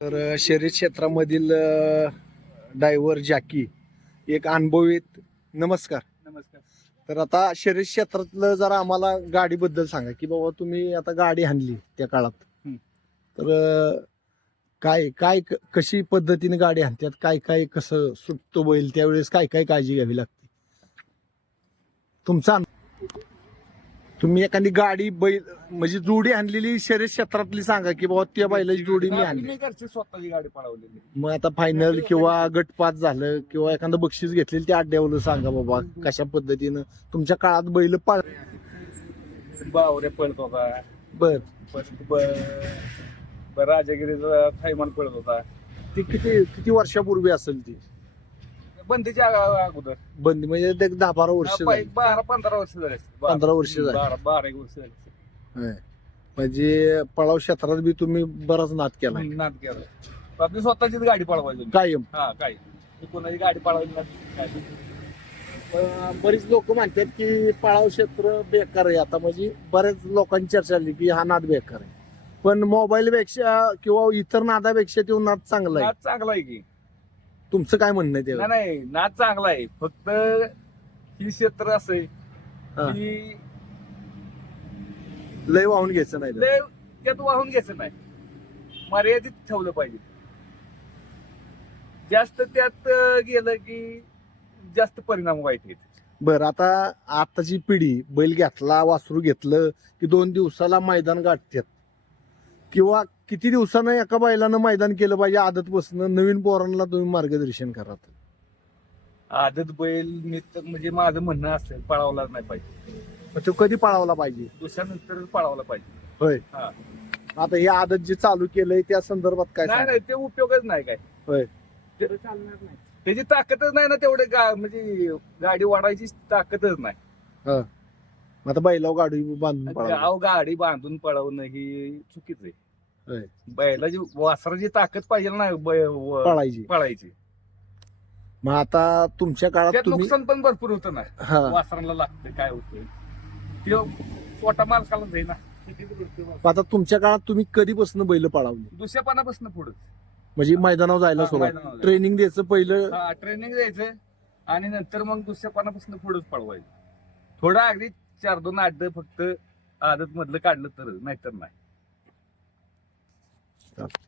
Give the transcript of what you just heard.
तर शर्यत क्षेत्रामधील डायव्हर जॅकी एक अनुभवीत नमस्कार. नमस्कार. तर आता शर्यत क्षेत्रातलं जरा आम्हाला गाडीबद्दल सांगा की बाबा तुम्ही आता गाडी आणली त्या काळात. तर काय काय कशी पद्धतीने गाडी आणतात काय काय कसं सुटतो बैल? त्यावेळेस काय काय काळजी घ्यावी लागते? तुमचा तुम्ही एखादी गाडी बैल म्हणजे जोडी आणलेली शर्यत क्षेत्रातली सांगा की बाबा त्या बैलाची जोडी मी आणली. मी घरची स्वतःची गाडी पळवलेली. मग आता फायनल किंवा गटपात झालं किंवा एखादं बक्षीस घेतलेलं त्या अड्ड्यावर सांगा बाबा कशा पद्धतीनं तुमच्या काळात बैल पाळ बावऱ्या पळत होता. बर. राजागिरीचा थैमान पळत होता. ती किती किती वर्षापूर्वी असेल ती? बंदीच्या अग- अगोदर. बंदी म्हणजे ते दहा बारा वर्ष. बारा पंधरा वर्ष झाले. असतील. बारा- पंधरा वर्ष झाली. बारा बारा एक वर्ष झाले. होय. म्हणजे पळाव क्षेत्रात बी तुम्ही बराच नाद केला. नाद केला. आपली स्वतःचीच गाडी पळवायची. कायम. हा काय मी कोणाची गाडी पळवायची नाही. काय. पण बरीच लोक म्हणतात की पळाव क्षेत्र बेकार आहे. आता म्हणजे बऱ्याच लोकांची चर्चा झाली की हा नाद बेकार आहे. पण मोबाईल पेक्षा किंवा इतर नादापेक्षा तो नाद चांगला आहे. नाद चांगला आहे की. तुमचं काय म्हणणं आहे नाही त्यावर? नाही नाद चांगला आहे. फक्त ही क्षेत्र असं आहे हा. की लय वाहून घ्यायचं नाही लय त्यात वाहून घ्यायचं नाही. मर्यादित ठेवलं पाहिजे. जास्त त्यात अं, गेलं की जास्त परिणाम वाईट आहेत बर आता आताची पिढी बैल घेतला वासरू घेतलं की दोन दिवसाला मैदान गाठतात किंवा किती दिवसानं एका बैलानं मैदान केलं पाहिजे आदत बसणं नवीन पोरांना तुम्ही मार्गदर्शन करा आदत बैल मी तर म्हणजे माझं म्हणणं असेल पळावला नाही पाहिजे. मग तो कधी पळावला पाहिजे? दुसऱ्यानंतर पळावला पाहिजे. होय. हा. आता हे आदत जे चालू केलंय त्या संदर्भात काय नाही सांगा? नाही ते उपयोगच नाही काय. होय. ते- त्याची ताकदच नाही ना तेवढे गा म्हणजे गाडी वाढायची ताकदच नाही. मग आता बैलाव गाडी बांधून अहो गाडी बांधून पळवणं ही चुकीच आहे. बैलाची वासराची ताकद पाहिजे ना ब- व- पळायची. पळायची. मग आता तुमच्या काळात त्यात तुम्ही नुकसान पण भरपूर होतं ना. हा. वासराला लागतं काय होतं ते पोटा माणसाला जाईना मग आता तुमच्या काळात तुम्ही कधीपासून बैल पळावली? दुसऱ्या पानापासून पुढे. म्हणजे मैदानावर जायला सुरुवात. ट्रेनिंग द्यायचं पहिलं? हा ट्रेनिंग द्यायचं आणि नंतर मग दुसऱ्या पानापासून पुढेच पळवायचं. थोडं अगदी चार दोन आठ फक्त आदत मधलं काढलं तर नाहीतर नाही. stuff.